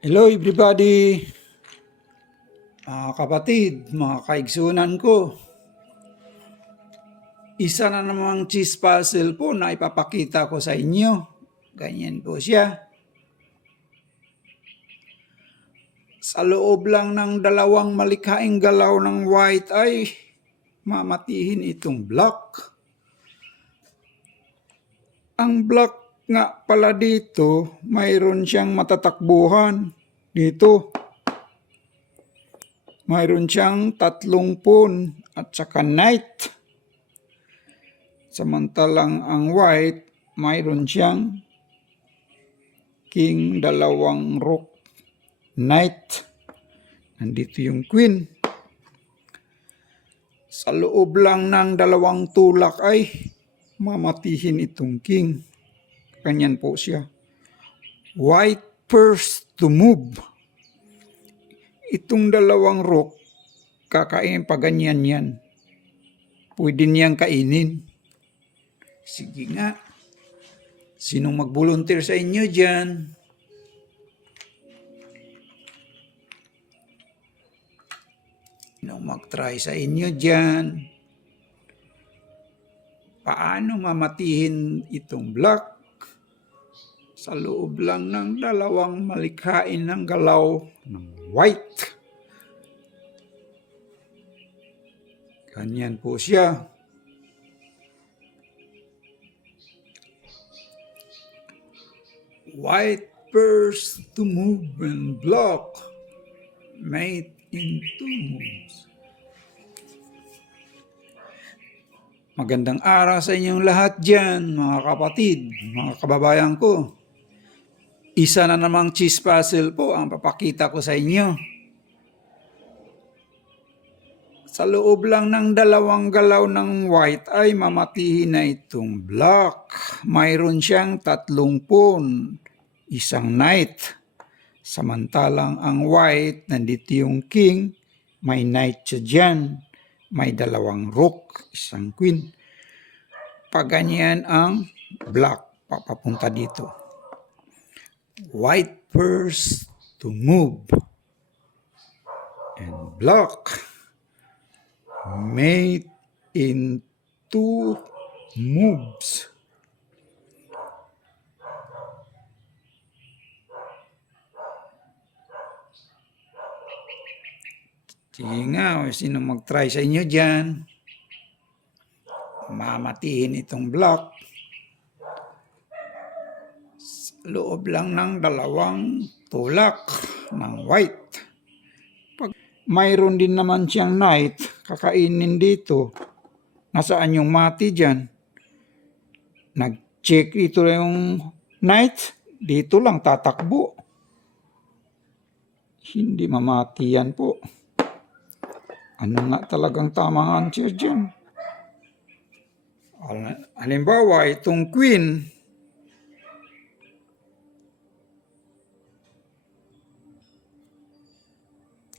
Hello everybody, mga kapatid, mga kaigsunan ko. Isa na namang cheese puzzle po na ipapakita ko sa inyo. Ganyan po siya. Sa loob lang ng dalawang malikhaing galaw ng white ay mamatihin itong block. Ang block nga pala dito, mayroon siyang matatakbuhan dito. Mayroon siyang 30 pawn at saka knight. Samantalang ang white, mayroon siyang king, 2 rook, knight. Nandito yung queen. Sa loob lang ng 2 tulak ay mamatihin itong king. Ganyan po siya. White first to move. Itong 2 rook, kakain pa ganyan yan. Pwede niyang kainin. Sige nga. Sinong mag-volunteer sa inyo dyan? Sinong mag-try sa inyo dyan? Paano mamatihin itong block? Sa loob lang ng 2 malikhain ng galaw ng white. Ganyan po siya. White first to move and block, mate in 2 moves. Magandang araw sa inyong lahat dyan, mga kapatid, mga kababayan ko. Isa na namang cheese puzzle po ang papakita ko sa inyo. Sa loob lang ng 2 galaw ng white ay mamatihin na itong black. Mayroon siyang 3 pawn, 1 knight. Samantalang ang white, nandito yung king, may knight siya dyan. May 2 rook, 1 queen. Pag ganyan ang black, papapunta dito. White first to move. And black, mate in 2 moves. Sige nga, sino mag-try sa inyo dyan? Mamatihin itong block. Loob lang ng 2 tulak ng white. Pag mayroon din naman siyang knight, kakainin dito. Nasaan yung mati dyan? Nag-check ito yung knight, dito lang tatakbo. Hindi mamati yan po. Ano nga talagang tamang answer dyan? Halimbawa, itong queen,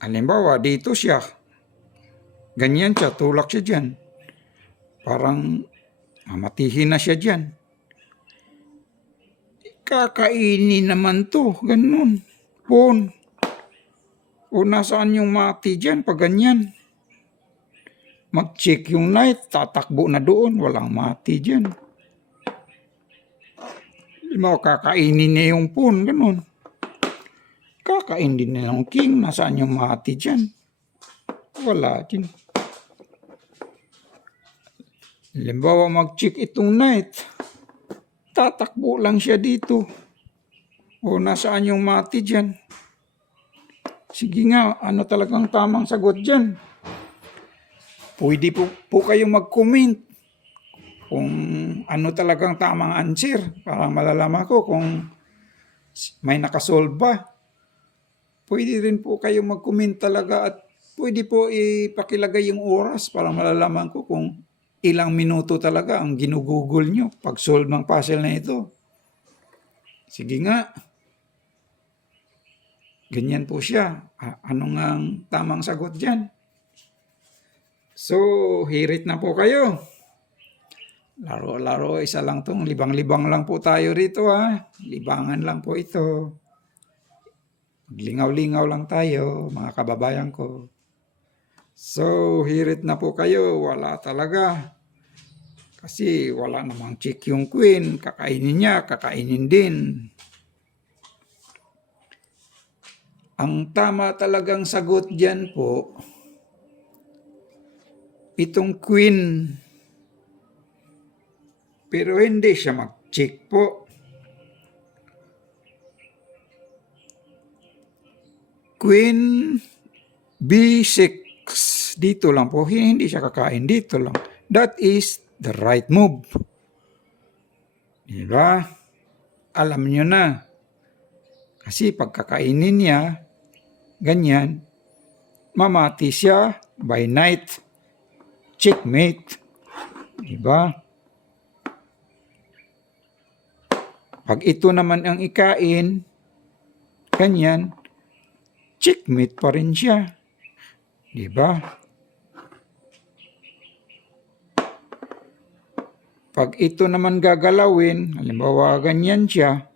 halimbawa, dito siya. Ganyan siya, tulak siya dyan. Parang mamatihin na siya dyan. Kakainin naman to, ganun. Pawn. O nasaan yung mati dyan pag ganyan? Mag-check yung knight, tatakbo na doon, walang mati dyan. Kakainin niya yung pawn, ganun. Kakain din niya ng king, nasaan yung mati dyan? Wala din. Halimbawa, mag-check itong knight. Tatakbo lang siya dito. O nasaan yung mati dyan? Sige nga, ano talagang tamang sagot dyan? Pwede po kayong mag-comment kung ano talagang tamang answer para malalaman ko kung may nakasolve ba. Pwede rin po kayong mag-comment talaga at pwede po ipakilagay yung oras para malalaman ko kung ilang minuto talaga ang ginugugol nyo pag-solve ng puzzle na ito. Sige nga. Ganyan po siya. Ano nga ang tamang sagot dyan? So, hirit na po kayo. Laro-laro, isa lang tong libang-libang lang po tayo rito ha. Libangan lang po ito. Maglingaw-lingaw lang tayo, mga kababayan ko. So, hirit na po kayo. Wala talaga. Kasi wala namang chick yung queen. Kakainin niya, kakainin din. Ang tama talagang sagot dyan po, itong queen. Pero hindi siya mag-chick po. Queen B6. Dito lang po. Hindi siya kakain. Dito lang. That is the right move. Diba? Alam nyo na. Kasi pagkakainin niya, ganyan, mamati siya by night. Checkmate. Diba? Pag ito naman ang ikain, ganyan, checkmate pa rin siya. Diba? Pag ito naman gagalawin, halimbawa ganyan siya,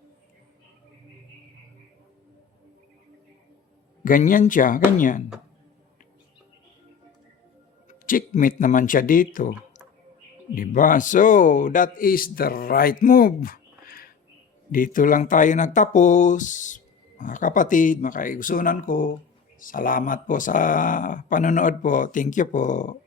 ganyan. Checkmate naman siya dito. Diba? So, that is the right move. Dito lang tayo nagtapos. Mga kapatid, mga kaigusunan ko. Salamat po sa panonood po. Thank you po.